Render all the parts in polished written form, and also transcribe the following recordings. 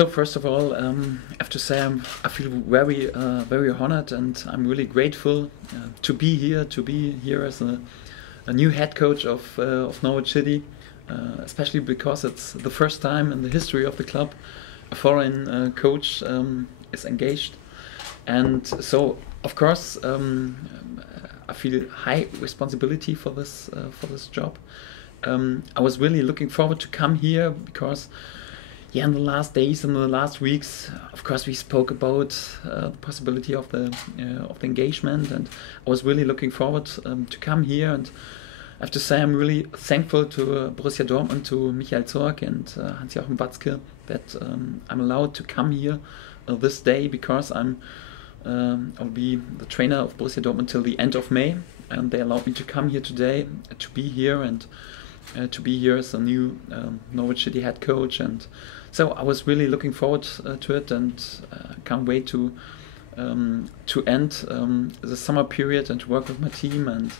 So first of all, I have to say I feel very honored, and I'm really grateful to be here as a new head coach of Norwich City, especially because it's the first time in the history of the club a foreign coach is engaged, and so of course I feel high responsibility for this job. I was really looking forward to come here because, yeah, in the last days and the last weeks, of course, we spoke about the possibility of the engagement, and I was really looking forward to come here. And I have to say, I'm really thankful to Borussia Dortmund, to Michael Zorc and Hans-Joachim Watzke that I'm allowed to come here this day, because I'll be the trainer of Borussia Dortmund till the end of May, and they allowed me to come here today to be here and to be here as a new Norwich City head coach. And so I was really looking forward to it, and can't wait to end the summer period and to work with my team. And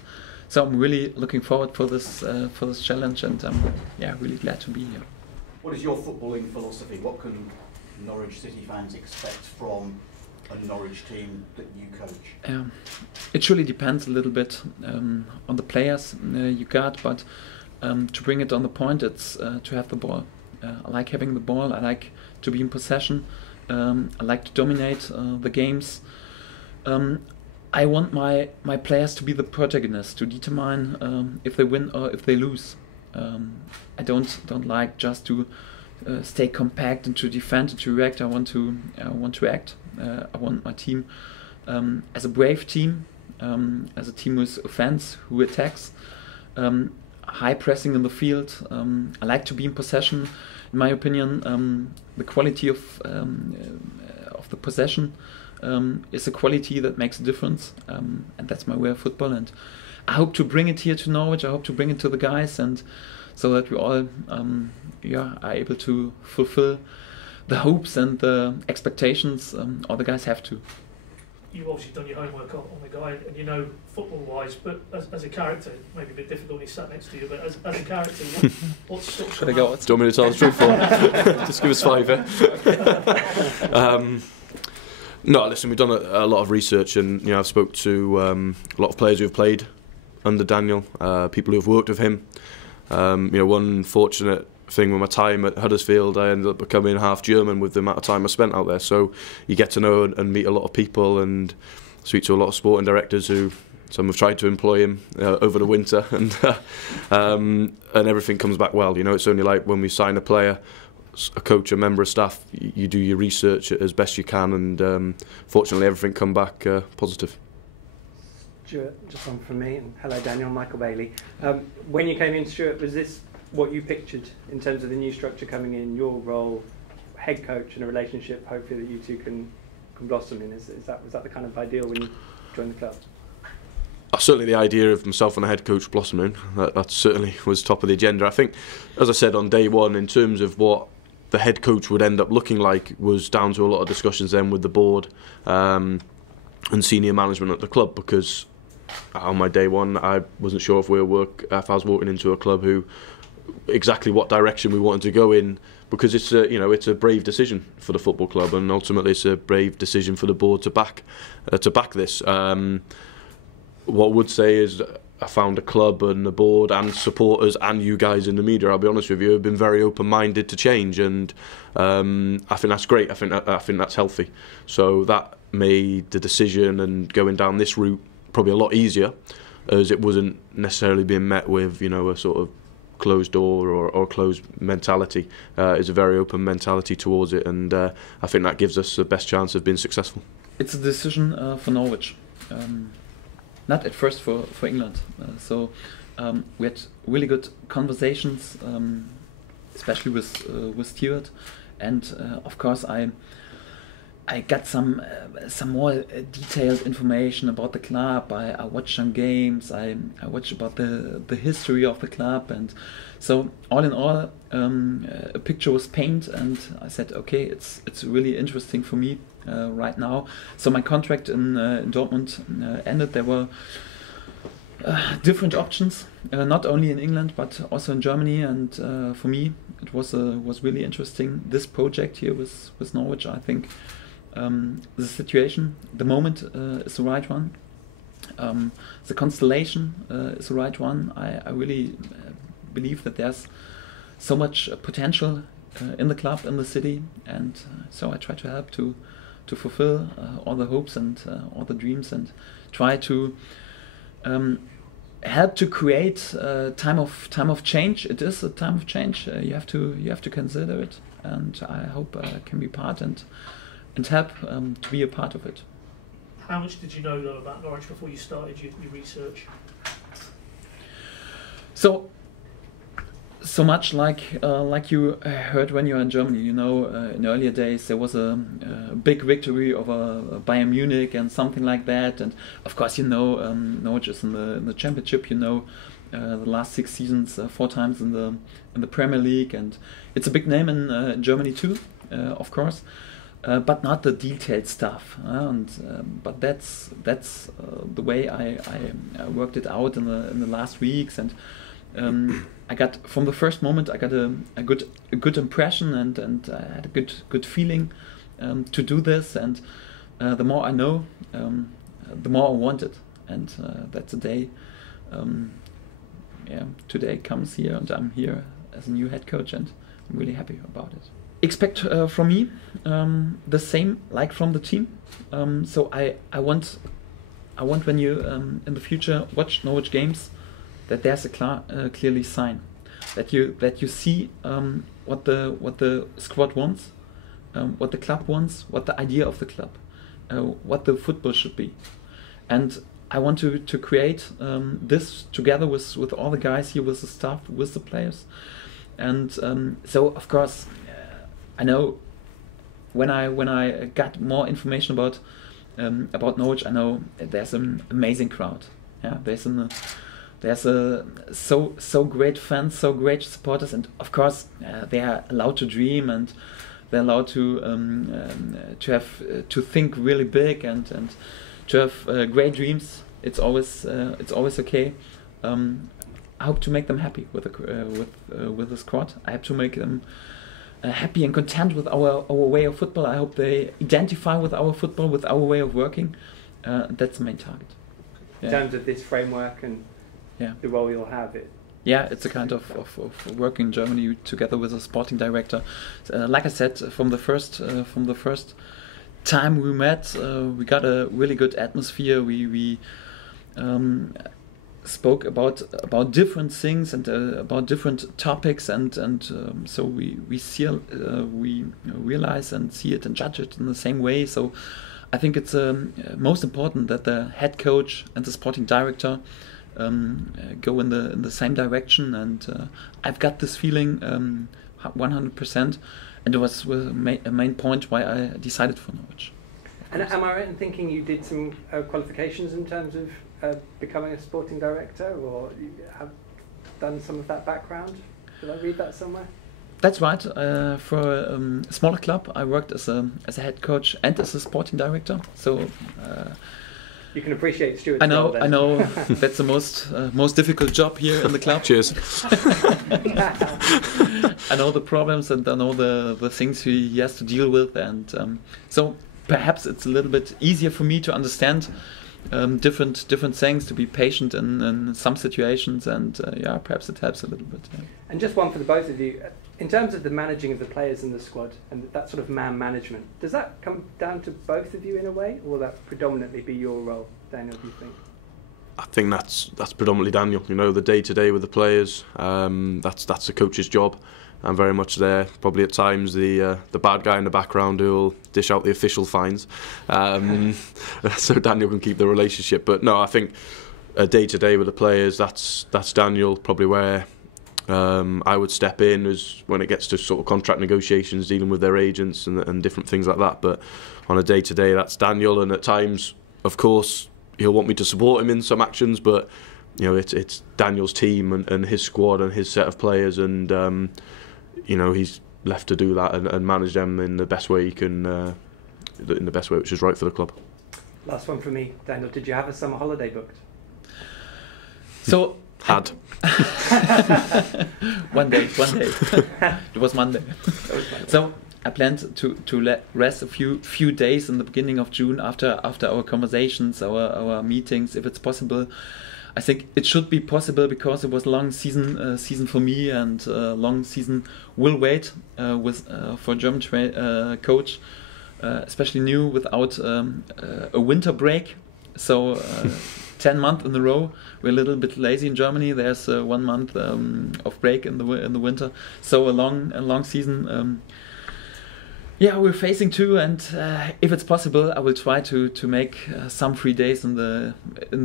so I'm really looking forward for this challenge, and I'm really glad to be here. What is your footballing philosophy? What can Norwich City fans expect from a Norwich team that you coach? It really depends a little bit on the players you got, but to bring it on the point, it's to have the ball. I like having the ball. I like to be in possession. I like to dominate the games. I want my players to be the protagonists, to determine if they win or if they lose. I don't like just to stay compact and to defend and to react. I want to act. I want my team as a brave team, as a team with offense, who attacks. High pressing in the field. I like to be in possession. In my opinion, the quality of the possession is a quality that makes a difference, and that's my way of football. And I hope to bring it here to Norwich. I hope to bring it to the guys, and so that we all are able to fulfill the hopes and the expectations all the guys have to. You've obviously done your homework on the guy, and you know football-wise, but as a character, maybe a bit difficult when he's sat next to you, but as a character, what's sort of... Should I go? Do you want me to tell the truth? Just give us five, No, listen, we've done a lot of research, and I've spoke to a lot of players who have played under Daniel, people who have worked with him. One fortunate thing with my time at Huddersfield, I ended up becoming half German with the amount of time I spent out there. So you get to know and meet a lot of people, and speak to a lot of sporting directors who some have tried to employ him over the winter, and everything comes back well. It's only like when we sign a player, a coach, a member of staff, you do your research as best you can, and fortunately everything come back positive. Stuart, just one from me, and hello Daniel, Michael Bailey. When you came in, Stuart, was this what you pictured in terms of the new structure coming in, your role, head coach, and a relationship hopefully that you two can blossom in? Was that the kind of ideal when you joined the club? Certainly the idea of myself and a head coach blossoming, that certainly was top of the agenda. I think, as I said on day one, in terms of what the head coach would end up looking like was down to a lot of discussions then with the board and senior management at the club, because on my day one I wasn't sure if I was walking into a club who exactly what direction we wanted to go in, because it's a brave decision for the football club, and ultimately it's a brave decision for the board to back this. What I would say is I found a club and the board and supporters and you guys in the media, I'll be honest with you, have been very open-minded to change, and I think that's great. I think that's healthy. So that made the decision and going down this route probably a lot easier, as it wasn't necessarily being met with a sort of closed door or closed mentality. It's a very open mentality towards it, and I think that gives us the best chance of being successful. It's a decision for Norwich, not at first for England. So we had really good conversations, especially with Stuart, and of course I got some more detailed information about the club. I watched some games. I watched about the history of the club, and so all in all, a picture was painted, and I said, okay, it's really interesting for me right now. So my contract in Dortmund ended. There were different options, not only in England but also in Germany. And for me, it was really interesting. This project here with Norwich, I think the situation, the moment is the right one. The constellation is the right one. I really believe that there's so much potential in the club, in the city, and so I try to help to fulfill all the hopes and all the dreams, and try to help to create time of change. It is a time of change. You have to consider it, and I hope I can be part and help to be a part of it. How much did you know though about Norwich before you started your research? So much like you heard when you were in Germany. You know, in earlier days there was a big victory over Bayern Munich and something like that. And of course, you know, Norwich is in the championship. You know, the last 6 seasons, 4 times in the Premier League, and it's a big name in Germany too, of course. But not the detailed stuff, but that's the way I worked it out in the last weeks, and I got, from the first moment, I got a good impression, and I had a good feeling to do this. And the more I know, the more I want it, and that's the day. Today comes here, and I'm here as a new head coach, and I'm really happy about it. Expect from me the same like from the team. So I want when you in the future watch Norwich games, that there's a clearly sign that you see what the squad wants, what the club wants, what the idea of the club, what the football should be, and I want to create this together with all the guys here, with the staff, with the players, and so of course. I know when I got more information about Norwich, I know there's an amazing crowd. Yeah, there's a so great fans, so great supporters, and of course they are allowed to dream, and they're allowed to have to think really big, and to have great dreams. It's always okay. I hope to make them happy with the squad. I have to make them happy and content with our way of football. I hope they identify with our football, with our way of working. That's the main target. In terms of this framework and the role you'll have, it's a kind of work in Germany together with a sporting director. Like I said, from the first time we met, we got a really good atmosphere. We spoke about different things and about different topics, and so we realize and see it and judge it in the same way. So I think it's most important that the head coach and the sporting director go in the same direction, and I've got this feeling 100%, and it was a main point why I decided for Norwich. And am I right in thinking you did some qualifications in terms of becoming a sporting director, or you have done some of that background? Did I read that somewhere? That's right. For a smaller club, I worked as a head coach and as a sporting director. So you can appreciate Stuart's I know. role then. I know that's the most difficult job here in the club. Cheers. I know the problems, and I know the things he has to deal with, and so perhaps it's a little bit easier for me to understand different things, to be patient in some situations, and perhaps it helps a little bit. Yeah. And just one for the both of you, in terms of the managing of the players in the squad and that sort of man management, does that come down to both of you in a way, or will that predominantly be your role, Daniel, do you think? I think that's predominantly Daniel. You know, the day-to-day with the players, that's the coach's job. I'm very much there, probably at times the bad guy in the background who will dish out the official fines, so Daniel can keep the relationship. But no, I think day-to-day with the players, that's Daniel. Probably where I would step in is when it gets to sort of contract negotiations, dealing with their agents and different things like that. But on a day-to-day, that's Daniel, and at times, of course, he'll want me to support him in some actions, but you know, it's Daniel's team and his squad and his set of players, and you know, he's left to do that and manage them in the best way he can, in the best way which is right for the club. Last one from me, Daniel. Did you have a summer holiday booked? So Had. one day. It was Monday. So I planned to rest a few days in the beginning of June after our conversations, our meetings, if it's possible. I think it should be possible because it was a long season for me, and long season will wait for German coach, especially new without a winter break. So 10 months in a row. We're a little bit lazy in Germany. There's 1 month of break in the winter. So a long season. We're facing too, and if it's possible, I will try to make some free days in the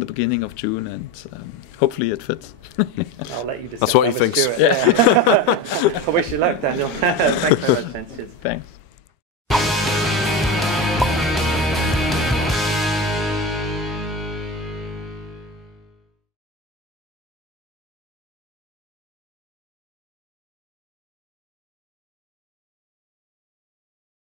beginning of June, and hopefully it fits. I'll let you decide. That's what he thinks. Yeah. I wish you luck, Daniel. Thanks very much, Cheers. Thanks.